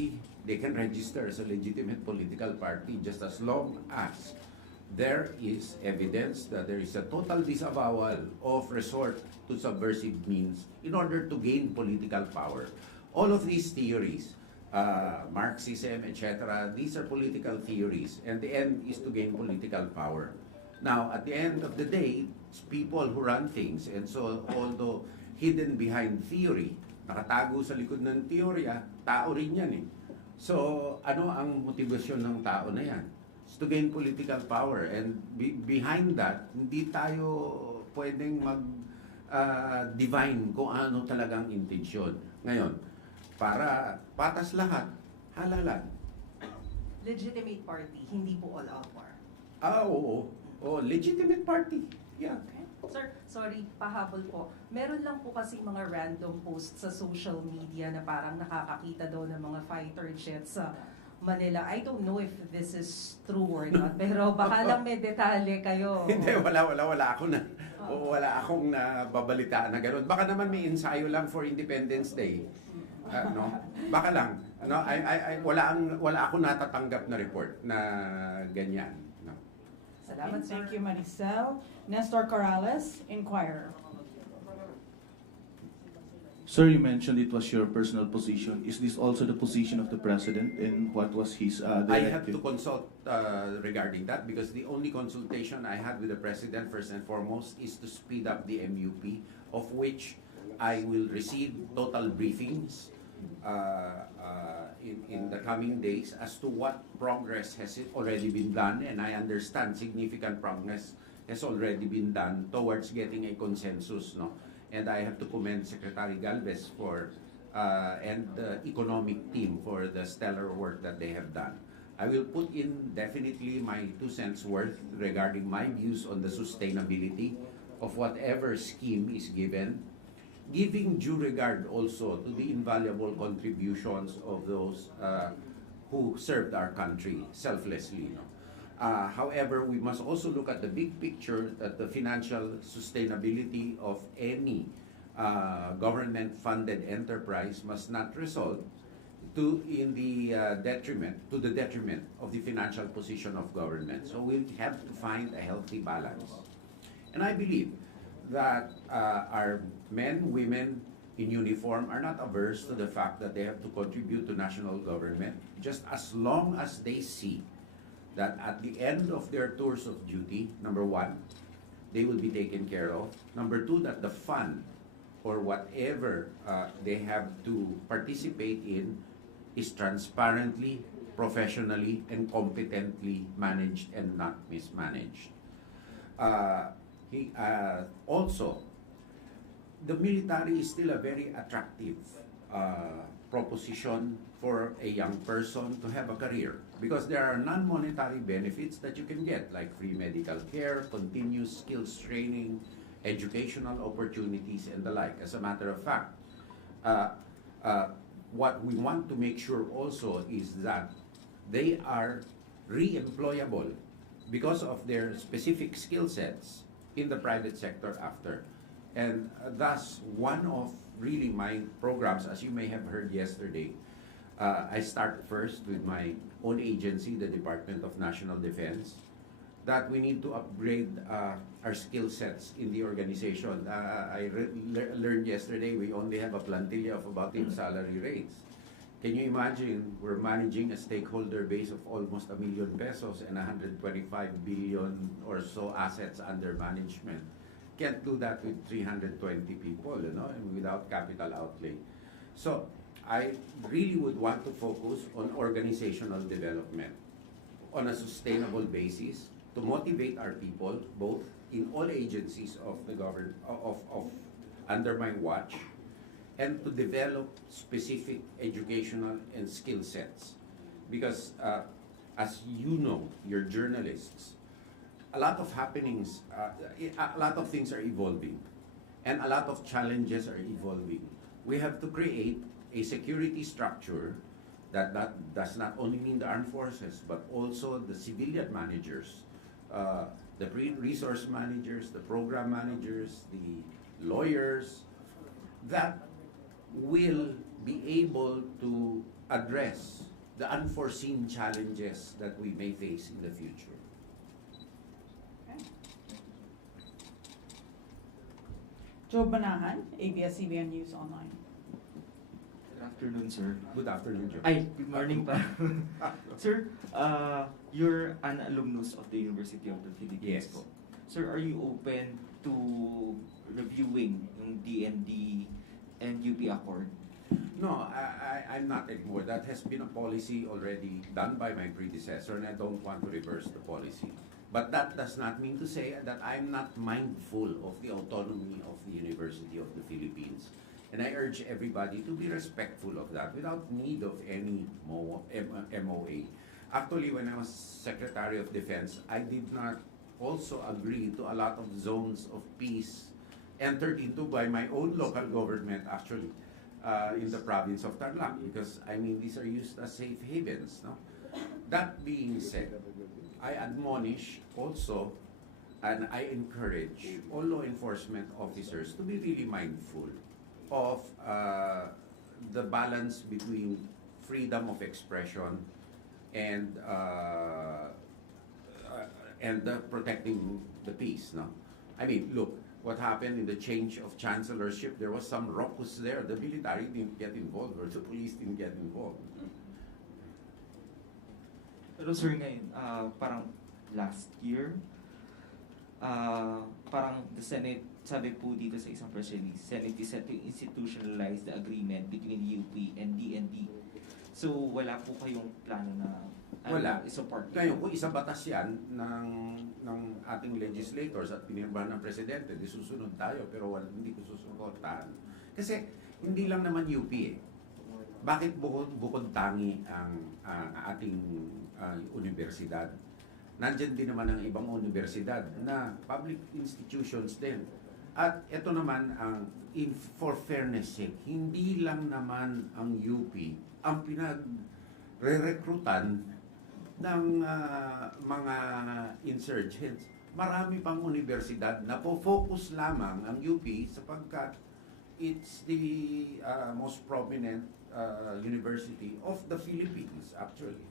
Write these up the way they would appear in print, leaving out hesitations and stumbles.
party, they can register as a legitimate political party just as long as there is evidence that there is a total disavowal of resort to subversive means in order to gain political power. All of these theories, Marxism, etc., these are political theories, and the end is to gain political power. Now, at the end of the day, it's people who run things, and so although hidden behind theory, nakatago sa likod ng teorya, tao rin yan eh. So, ano ang motivasyon ng tao na yan? It's to gain political power, and behind that, hindi tayo pwedeng mag-divine kung ano talagang intensyon. Ngayon, para patas lahat, halalan. Legitimate party, hindi po all out war. Oo. Legitimate party. Yeah. Okay. Sir, sorry, pahabol po. Meron lang po kasi mga random posts sa social media na parang nakakakita daw ng mga fighter jets sa Manila. I don't know if this is true or not, pero baka lang may detalye kayo. Hindi, wala akong nababalitaan na gano'n. Baka naman may ensayo lang for Independence Day. No? Baka lang. No? Wala akong natatanggap na report na ganyan. No? Salamat, sir. Thank you, Maricel. Nestor Corrales, Inquirer. Sir, you mentioned it was your personal position. Is this also the position of the President, and what was his directive? I have to consult regarding that, because the only consultation I had with the President, first and foremost, is to speed up the MUP, of which I will receive total briefings in the coming days as to what progress has already been done, and I understand significant progress has already been done towards getting a consensus, no? And I have to commend Secretary Galvez for and the economic team for the stellar work that they have done. I will put in definitely my 2 cents worth regarding my views on the sustainability of whatever scheme is given, giving due regard also to the invaluable contributions of those who served our country selflessly. No? However, we must also look at the big picture, that the financial sustainability of any government-funded enterprise must not result to the detriment of the financial position of government. So we have to find a healthy balance. And I believe that our men, women in uniform are not averse to the fact that they have to contribute to national government, just as long as they see that at the end of their tours of duty, number one, they will be taken care of. Number two, that the fund or whatever they have to participate in is transparently, professionally, and competently managed and not mismanaged. Also, the military is still a very attractive proposition for a young person to have a career, because there are non-monetary benefits that you can get, like free medical care, continuous skills training, educational opportunities, and the like. As a matter of fact, what we want to make sure also is that they are re-employable because of their specific skill sets in the private sector after. And thus, one of really my programs, as you may have heard yesterday, I start first with my own agency, the Department of National Defense, that we need to upgrade our skill sets in the organization. I learned yesterday we only have a plantilla of about 10 salary rates. Can you imagine, we're managing a stakeholder base of almost ₱1 million and 125 billion or so assets under management. Can't do that with 320 people, you know, and without capital outlay. So I really would want to focus on organizational development on a sustainable basis to motivate our people, both in all agencies of the government, of under my watch, and to develop specific educational and skill sets. Because as you know, you're journalists, a lot of happenings, a lot of things are evolving, and a lot of challenges are evolving. We have to create a security structure that does not only mean the armed forces, but also the civilian managers, the resource managers, the program managers, the lawyers, that will be able to address the unforeseen challenges that we may face in the future. Okay. Joe Banahan, ABS-CBN News Online. Good afternoon, sir. Good afternoon, Joe. Ay, good morning pa. Sir, you're an alumnus of the University of the Philippines Yes. po. Sir, are you open to reviewing yung DND and UP Accord? No, I'm not anymore. That has been a policy already done by my predecessor, and I don't want to reverse the policy. But that does not mean to say that I'm not mindful of the autonomy of the University of the Philippines. And I urge everybody to be respectful of that without need of any MOA. Actually, when I was Secretary of Defense, I did not also agree to a lot of zones of peace entered into by my own local government, actually, in the province of Tarlac, because, I mean, these are used as safe havens. No? That being said, I admonish also, and I encourage all law enforcement officers to be really mindful of the balance between freedom of expression and protecting the peace. No, I mean, look what happened in the change of chancellorship. There was some raucous there. The military didn't get involved, or the police didn't get involved. Pero sir, ngayon, parang last year, parang the Senate, sabi po dito sa isang press release, Senate is set to institutionalize the agreement between UP and DND. So, wala po kayong plano na Wala. i-support? Ngayon, kung isa batas yan ng ating legislators at pinirmahan ng presidente, di susunod tayo, pero hindi ko susuportahan. Kasi hindi lang naman UP eh. Bakit bukod tangi ang ating universidad? Nandyan din naman ang ibang universidad na public institutions din. At ito naman ang, for fairness sake, hindi lang naman ang UP ang pinag-re-recruitan ng mga insurgents. Marami pang universidad na po-focus lamang ang UP sapagkat it's the most prominent university of the Philippines, actually.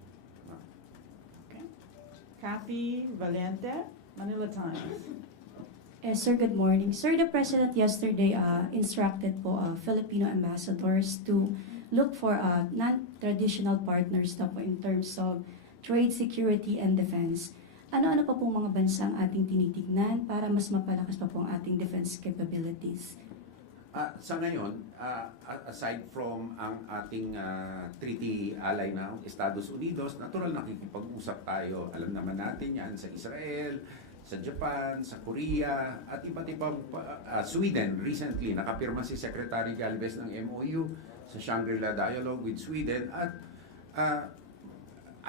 Okay. Kathy Valente, Manila Times. Yes, sir, good morning. Sir, the President yesterday instructed po Filipino ambassadors to look for non-traditional partners na po in terms of trade, security, and defense. Ano-ano pa pong mga bansang ating tinitignan para mas mapalakas pa po ang ating defense capabilities? Sa ngayon, aside from ang ating treaty ally na Estados Unidos, natural nakikipag-usap tayo. Alam naman natin yan sa Israel, sa Japan, sa Korea, at iba't ibang Sweden. Recently, nakapirma si Secretary Galvez ng MOU sa Shangri-La Dialogue with Sweden. At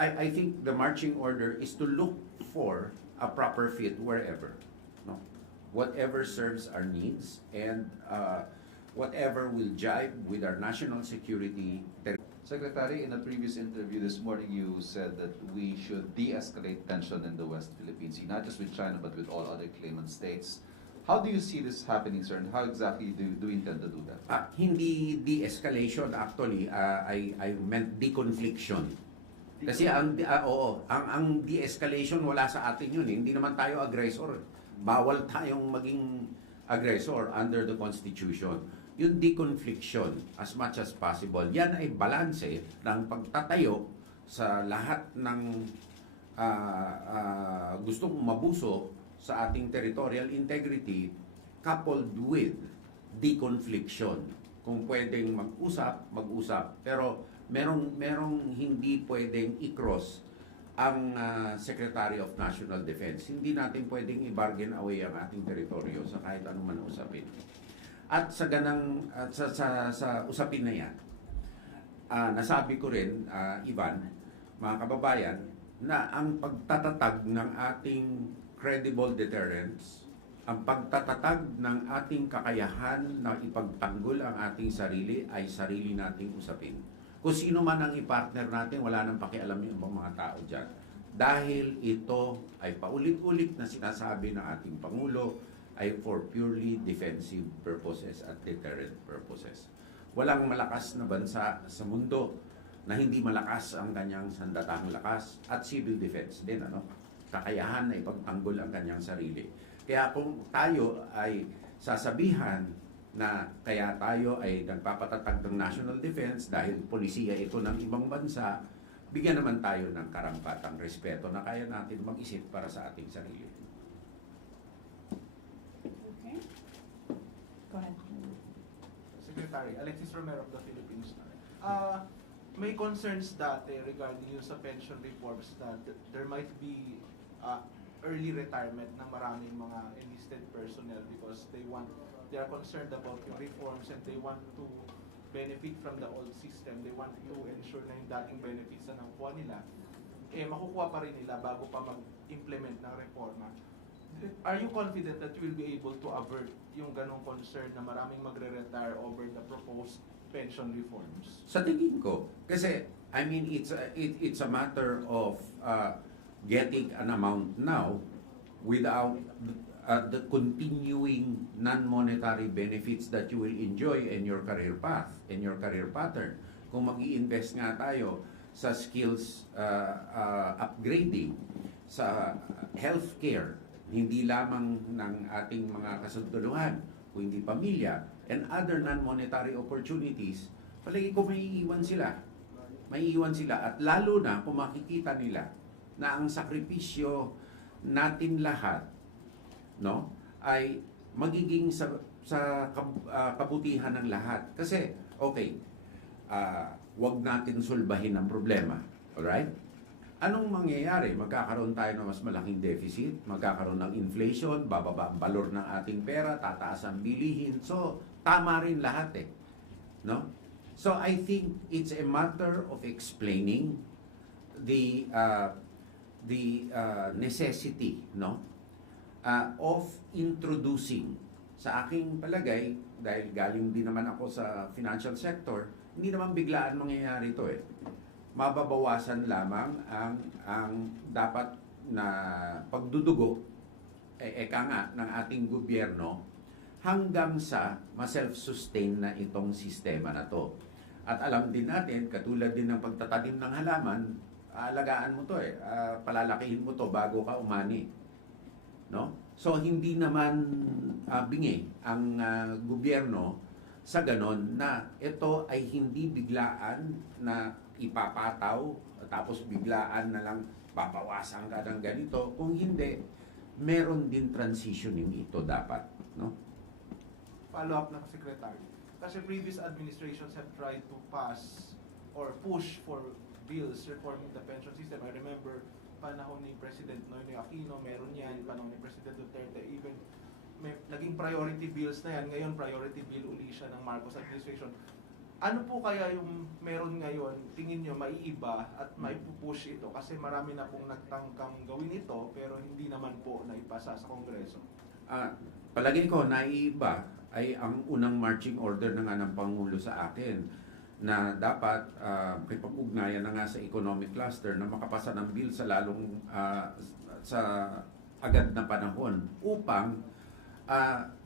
I think the marching order is to look for a proper fit wherever. No? Whatever serves our needs and whatever will jive with our national security. Secretary, in a previous interview this morning, you said that we should de-escalate tension in the West Philippine Sea, not just with China, but with all other claimant states. How do you see this happening, sir, and how exactly do you intend to do that? Hindi de-escalation, actually. I meant deconfliction. Kasi ang de-escalation wala sa atin yun. Hindi naman tayo aggressor. Bawal tayong maging aggressor under the Constitution. Yung deconfliction, as much as possible, yan ay balanse ng pagtatayo sa lahat ng gustong mabuso sa ating territorial integrity coupled with deconfliction. Kung pwedeng mag-usap, mag-usap. Pero merong hindi pwedeng i-cross ang Secretary of National Defense. Hindi natin pwedeng i-bargain away ang ating teritoryo sa kahit anong usapin. At sa usapin na yan, nasabi ko rin, Ivan, mga kababayan, na ang pagtatatag ng ating credible deterrence, ang pagtatatag ng ating kakayahan na ipagtanggol ang ating sarili ay sarili nating usapin. Kung sino man ang i-partner natin, wala nang pakialam yung mga tao dyan. Dahil ito ay paulit-ulit na sinasabi ng ating Pangulo, ay for purely defensive purposes at deterrent purposes. Walang malakas na bansa sa mundo na hindi malakas ang kanyang sandatahang lakas at civil defense din, ano? Kakayahan na ipagtanggol ang kanyang sarili. Kaya kung tayo ay sasabihan na kaya tayo ay nagpapatatag ng national defense dahil polisiya ito ng ibang bansa, bigyan naman tayo ng karampatang respeto na kaya natin mag-isip para sa ating sarili. Okay. Go ahead. Secretary, Alexis Romero of the Philippines. May concerns dati regarding yung sa pension reforms na there might be early retirement ng maraming mga enlisted personnel because they are concerned about yung reforms and they want to benefit from the old system. They want to ensure na yung dating benefits na nakuha nila, makukuha pa rin nila bago pa mag-implement ng reforma. Are you confident that you will be able to avert yung ganong concern na maraming magre-retire over the proposed pension reforms? Sa tingin ko, kasi I mean it's a matter of getting an amount now without the continuing non-monetary benefits that you will enjoy in your career path, in your career pattern. Kung mag-i-invest nga tayo sa skills upgrading, sa healthcare, hindi lamang ng ating mga kasunduluhan, kundi pamilya, and other non-monetary opportunities, palagi ko may iiwan sila. May iiwan sila. At lalo na kung makikita nila na ang sakripisyo natin lahat, no, ay magiging sa kabutihan ng lahat. Kasi, okay, wag natin sulbahin ang problema. Alright? Anong mangyayari? Magkakaroon tayo ng mas malaking deficit, magkakaroon ng inflation, bababa ang valor ng ating pera, tataas ang bilihin. So, tama rin lahat eh. No? So, I think it's a matter of explaining the necessity, no, of introducing. Sa aking palagay, dahil galing din naman ako sa financial sector, hindi naman biglaan mangyayari ito eh. Mababawasan lamang ang dapat na pagdudugo eka nga ng ating gobyerno hanggang sa ma-self-sustain na itong sistema na to. At alam din natin, katulad din ng pagtatanim ng halaman, alagaan mo to eh, palalakihin mo to bago ka umani. No? So hindi naman bingi ang gobyerno sa ganon na ito ay hindi biglaan na ipapataw tapos biglaan na lang papawasan ka ng ganito. Kung hindi, meron din transitioning ito dapat, no? Follow up ng Secretary. Kasi previous administrations have tried to pass or push for bills reforming the pension system. I remember panahon ni President Noynoy Aquino, meron yan, panahon ni President Duterte, even may naging priority bills na yan. Ngayon, priority bill uli siya ng Marcos administration. Ano po kaya yung meron ngayon, tingin nyo maiiba at maipupush ito? Kasi marami na pong nagtangkang gawin ito, pero hindi naman po naipasa sa Kongreso. Palagi ko, naiiba ay ang unang marching order na nga ng Pangulo sa akin na dapat kipag-ugnayan na nga sa economic cluster na makapasa ng bill sa lalong sa agad na panahon upang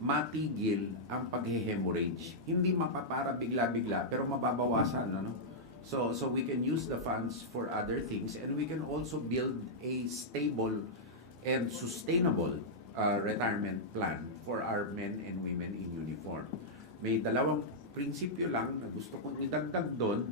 matigil ang pag-hemorrhage. Hindi mapapara bigla-bigla pero mababawasan, ano? So we can use the funds for other things and we can also build a stable and sustainable retirement plan for our men and women in uniform. May dalawang prinsipyo lang na gusto kong idagdag doon.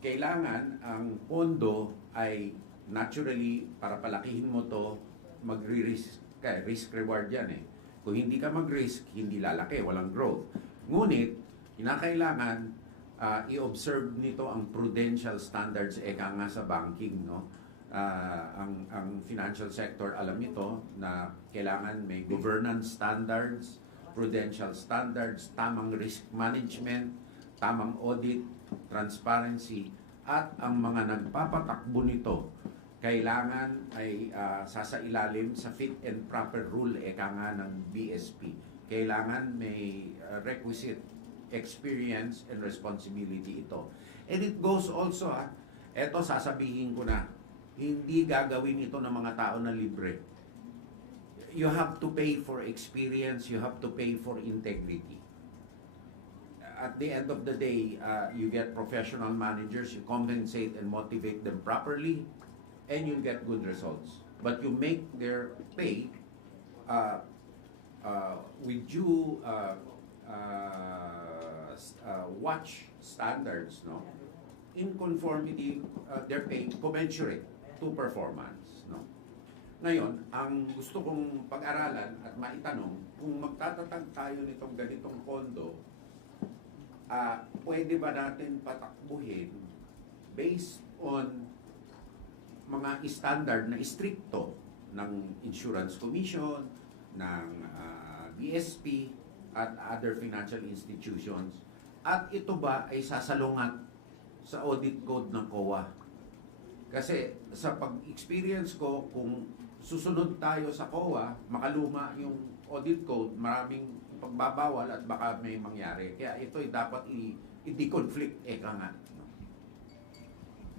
Kailangan ang pondo ay naturally, para palakihin mo to, magre-risk ka. Risk-reward yan eh. Kung hindi ka mag-risk, hindi lalaki, walang growth. Ngunit, kinakailangan i-observe nito ang prudential standards eka nga sa banking, no? Ang financial sector alam ito na kailangan may governance standards, prudential standards, tamang risk management, tamang audit, transparency, at ang mga nagpapatakbo nito kailangan ay sasailalim sa fit and proper rule eka nga ng BSP. Kailangan may requisite experience and responsibility ito. And it goes also, eto sasabihin ko na, hindi gagawin ito ng mga tao na libre. You have to pay for experience, you have to pay for integrity. at the end of the day, you get professional managers, you compensate and motivate them properly, and you'll get good results. But you make their pay with due watch standards, no? In conformity, their pay commensurate to performance, no? Ngayon, ang gusto kong pag-aralan at maitanong, kung magtatatag tayo nitong ganitong kondo, pwede ba natin patakbuhin based on mga standard na istrikto ng Insurance Commission, ng BSP, at other financial institutions, at ito ba ay sasalungat sa audit code ng COA? Kasi sa pag-experience ko, kung susunod tayo sa COA, makaluma yung audit code, maraming pagbabawal at baka may mangyari. Kaya ito ay dapat i-deconflict, eka nga.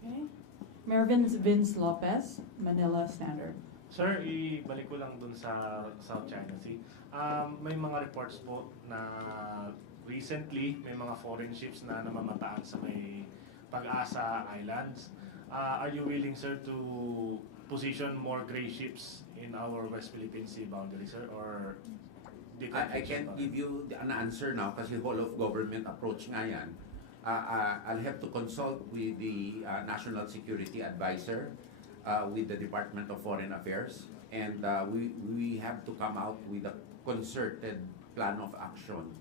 Okay. Mayor Vince Lopez, Manila Standard. Sir, ibalik ko lang dun sa South China Sea. May mga reports po na recently may mga foreign ships na namamataan sa may Pag-asa Islands. Are you willing, sir, to position more gray ships in our West Philippine Sea boundary, sir, or I can't give you an answer now kasi whole of government approach nga yan. I'll have to consult with the National Security Advisor, with the Department of Foreign Affairs, and we have to come out with a concerted plan of action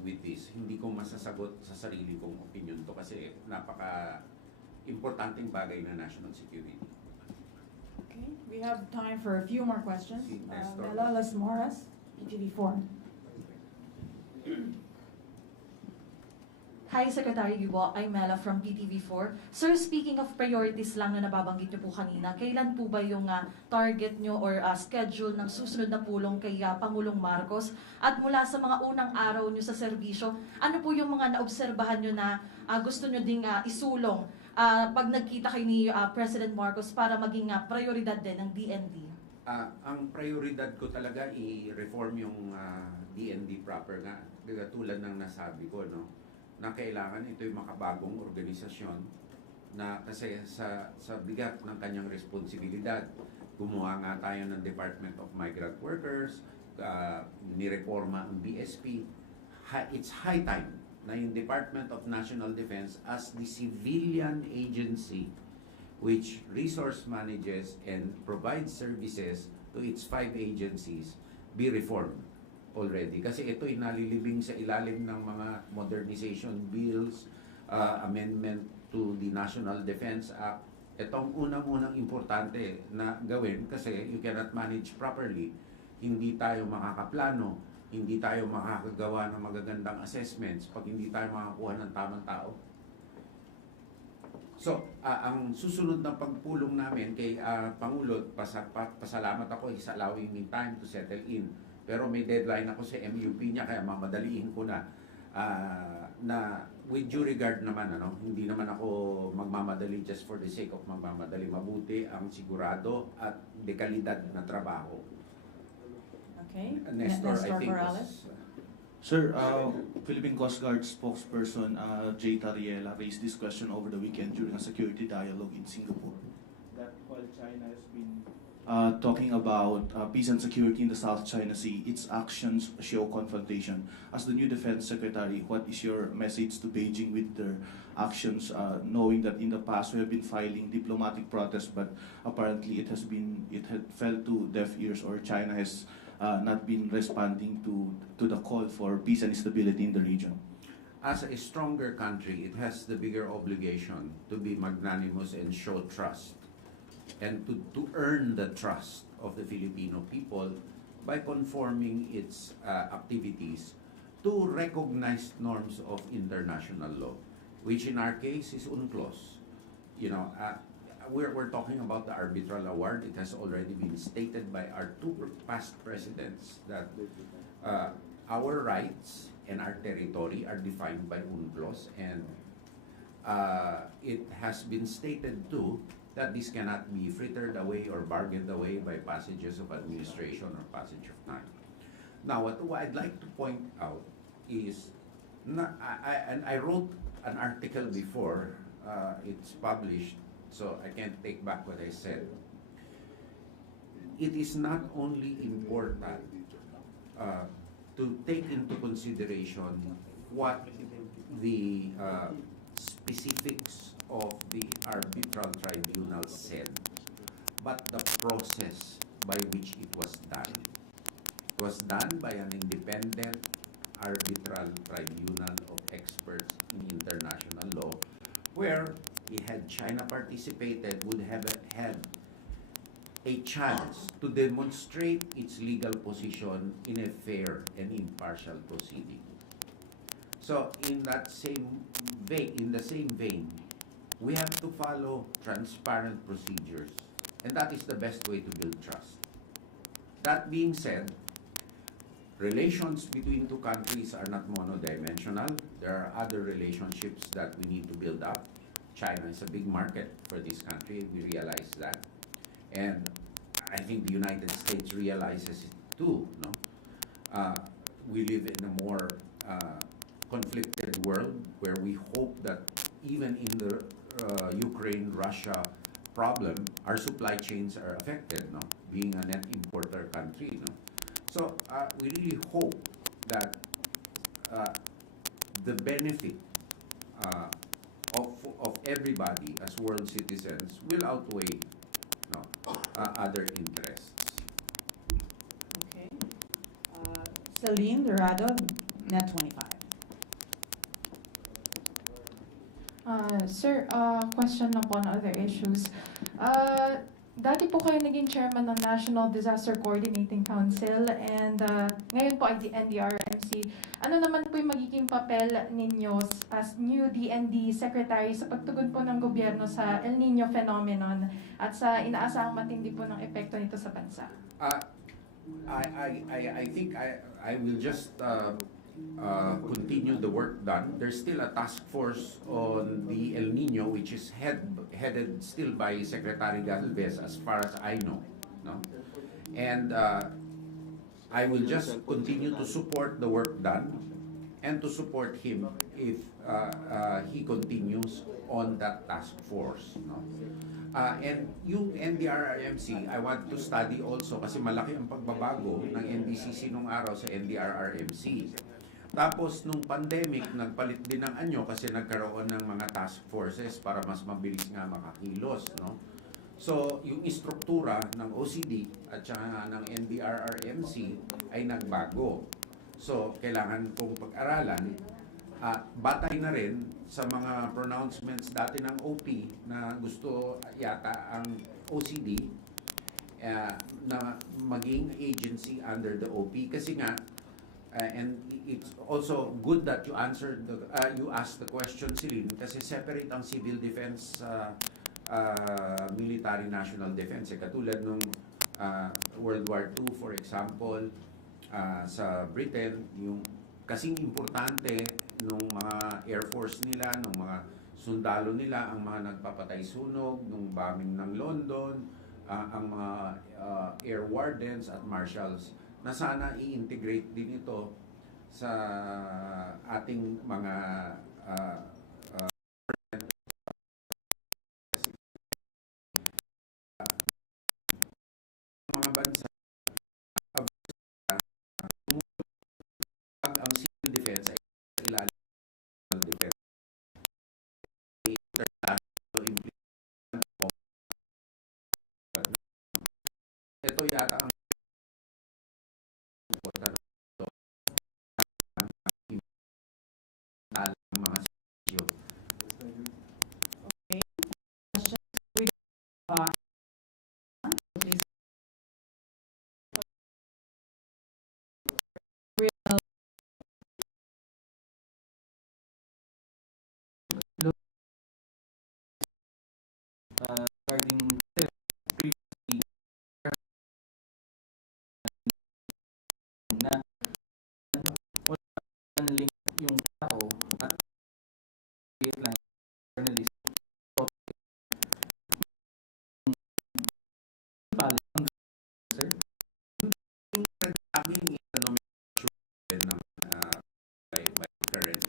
with this. Hindi ko masasagot sa sarili kong opinion to kasi napaka-importanting bagay na national security. Okay, we have time for a few more questions. Si Nestor. Mela Las Moras, PTV4. Hi, Secretary Gubo. I'm Mela from PTV4. Sir, speaking of priorities lang na nababanggit niyo po kanina, kailan po ba yung target niyo or schedule ng susunod na pulong kay Pangulong Marcos? At mula sa mga unang araw niyo sa serbisyo, ano po yung mga naobserbahan niyo na gusto niyo ding isulong pag nagkita kayo ni President Marcos para maging prioridad din ng DND? Ang prioridad ko talaga i-reform yung DND proper nga. Tulad ng nasabi ko, no? Na kailangan ito yung makabagong organisasyon na kasi sa bigat ng kanyang responsibilidad, gumawa nga tayo ng Department of Migrant Workers, nireforma ang BSP. It's high time na yung Department of National Defense as the civilian agency which resource manages and provides services to its 5 agencies be reformed already. Kasi ito ay nalilibing sa ilalim ng mga modernization bills, amendment to the National Defense Act. Itong unang-unang importante na gawin kasi you cannot manage properly. Hindi tayo makakaplano, hindi tayo makakagawa ng magagandang assessments pag hindi tayo makakuha ng tamang tao. So, ang susunod na pagpulong namin kay Pangulo, pasalamat ako, he's allowing me time to settle in. Pero may deadline ako sa MUP niya, kaya mamadaliin ko na. Na with due regard naman, hindi naman ako magmamadali just for the sake of magmamadali. Mabuti ang sigurado at dekalidad na trabaho. Okay. Nestor, I think Corrales. Sir, Philippine Coast Guard spokesperson Jay Tariela raised this question over the weekend during a security dialogue in Singapore. That while China has been talking about peace and security in the South China Sea, its actions show confrontation. As the new Defense Secretary, what is your message to Beijing with their actions, knowing that in the past we have been filing diplomatic protests, but apparently it had fell to deaf ears, or China has not been responding to the call for peace and stability in the region? As a stronger country, it has the bigger obligation to be magnanimous and show trust, and to earn the trust of the Filipino people by conforming its activities to recognized norms of international law, which in our case is UNCLOS. We're talking about the arbitral award. It has already been stated by our 2 past presidents that our rights and our territory are defined by UNCLOS, and it has been stated too that this cannot be frittered away or bargained away by passages of administration or passage of time. Now, what I'd like to point out is And I wrote an article before, it's published, so I can't take back what I said. It is not only important to take into consideration what the specifics of the arbitral tribunal said, but the process by which it was done. It was done by an independent arbitral tribunal of experts in international law, where had China participated, would have had a chance to demonstrate its legal position in a fair and impartial proceeding. So in that same vein, we have to follow transparent procedures, and that is the best way to build trust. That being said, relations between two countries are not monodimensional. There are other relationships that we need to build up. China is a big market for this country, we realize that. And I think the United States realizes it too. No? We live in a more conflicted world where we hope that even in the Ukraine-Russia problem, our supply chains are affected, no? Being a net importer country. No? So we really hope that the benefit of everybody as world citizens will outweigh other interests. Okay. Celine Dorado, Net 25. Sir, question na po on other issues. Dati po kayo naging chairman ng National Disaster Coordinating Council and ngayon po ay NDRMC. Ano naman po yung magiging papel ninyo as new DND Secretary sa pagtugon po ng gobyerno sa El Nino phenomenon at sa inaasahang matindi po ng epekto nito sa bansa? I think I will just continue the work done. There's still a task force on the El Nino, which is headed still by Secretary Galvez, as far as I know. No? And I will just continue to support the work done and to support him if he continues on that task force. No? And yung NDRRMC, I want to study also kasi malaki ang pagbabago ng NDCC nung araw sa NDRRMC. Tapos nung pandemic, nagpalit din ng anyo kasi nagkaroon ng mga task forces para mas mabilis nga makakilos. No? So yung istruktura ng OCD at saka ng NDRRMC ay nagbago. So kailangan kong pag-aralan. Batay na rin sa mga pronouncements dati ng OP na gusto yata ang OCD na maging agency under the OP kasi nga and it's also good that you answered you asked the question, Celine, kasi separate ang civil defense military national defense katulad nung World War II, for example, sa Britain, yung kasing importante nung mga Air Force nila, nung mga sundalo nila, ang mga nagpapatay sunog, nung bombing ng London, ang mga air wardens at marshals, na sana i-integrate din ito sa ating mga bansa. Ang civil defense ay ilalim ng defense. Ito yata ang mga sityo. Okay. Questions? Please. Regarding previously na wala nang link yung tao at create lang journalist. Sir? Aking nomination by current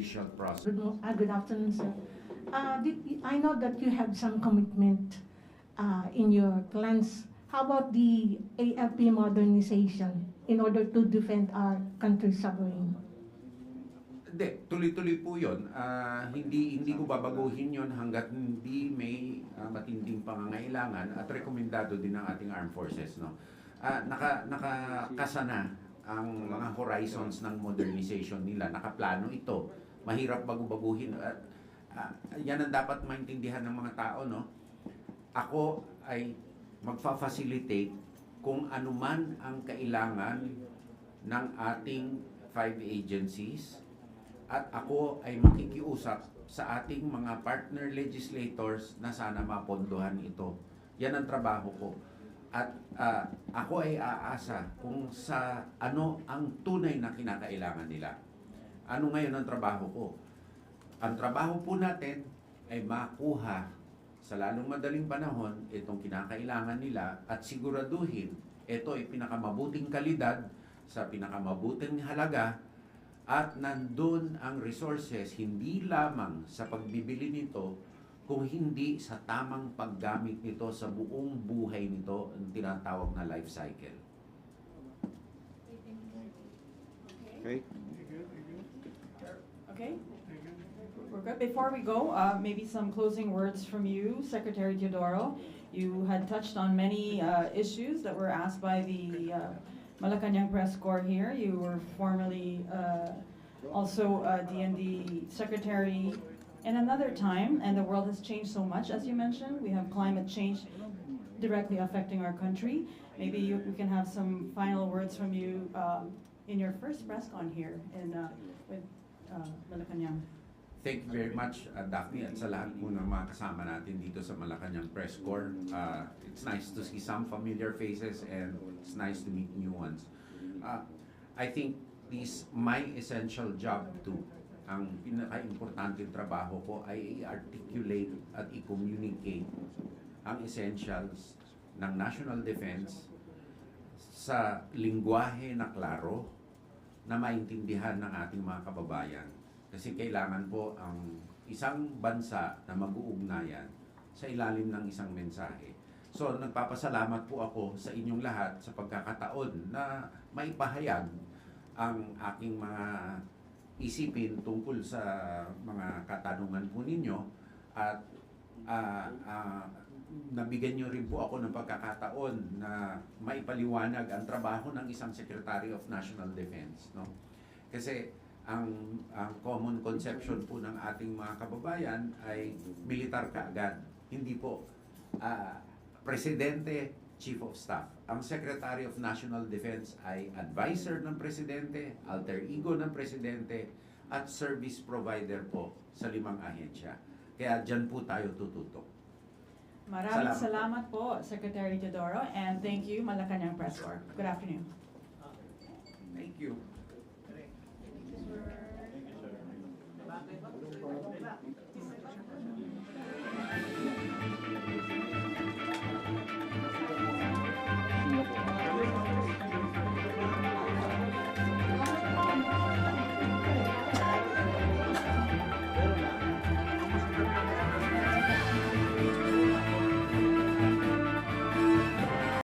judicial process. Good afternoon, sir. I know that you have some commitment in your plans. How about the AFP modernization in order to defend our country's sovereign? Hindi, tuloy-tuloy po yun. Hindi ko babaguhin yun hanggat hindi may matinding pangangailangan at rekomendado din ng ating armed forces. No? Nakakasana ang mga horizons ng modernization nila. Nakaplano ito. Mahirap bago-baguhin. Yan ang dapat maintindihan ng mga tao. No? Ako ay magfa-facilitate kung anuman ang kailangan ng ating 5 agencies at ako ay makikiusap sa ating mga partner legislators na sana mapondohan ito. Yan ang trabaho ko. At ako ay aasa kung sa ano ang tunay na kinakailangan nila. Ano ngayon ang trabaho ko? Ang trabaho po natin ay makuha sa lalong madaling panahon itong kinakailangan nila at siguraduhin ito ay pinakamabuting kalidad sa pinakamabuting halaga at nandun ang resources hindi lamang sa pagbibili nito kung hindi sa tamang paggamit nito sa buong buhay nito ang tinatawag na life cycle. Okay. Okay? We're good. Before we go, maybe some closing words from you, Secretary Teodoro. You had touched on many issues that were asked by the Malacanang Press Corps here. You were formerly also DND Secretary in another time, and the world has changed so much, as you mentioned. We have climate change directly affecting our country. Maybe we can have some final words from you in your first press con here with Malacanang. Thank you very much, Daphne, at sa lahat po ng mga kasama natin dito sa Malacanang Press Corps. It's nice to see some familiar faces and it's nice to meet new ones. I think this my essential job too. Ang pinaka-importanteng trabaho ko ay i-articulate at i-communicate ang essentials ng national defense sa lingwahe na klaro na maintindihan ng ating mga kababayan. Kasi kailangan po ang isang bansa na mag-uugnayan sa ilalim ng isang mensahe. So, nagpapasalamat po ako sa inyong lahat sa pagkakataon na maipahayag ang aking mga isipin tungkol sa mga katanungan po ninyo at nabigyan nyo rin po ako ng pagkakataon na maipaliwanag ang trabaho ng isang Secretary of National Defense. No? Kasi ang common conception po ng ating mga kababayan ay militar kaagad. Hindi po Presidente, Chief of Staff. Ang Secretary of National Defense ay advisor ng Presidente, alter ego ng Presidente, at service provider po sa 5 ahensya. Kaya dyan po tayo tututok. Maraming salamat po, Secretary Teodoro, and thank you, Malacanang Press Corps. Good afternoon. Thank you. Thank you, sir.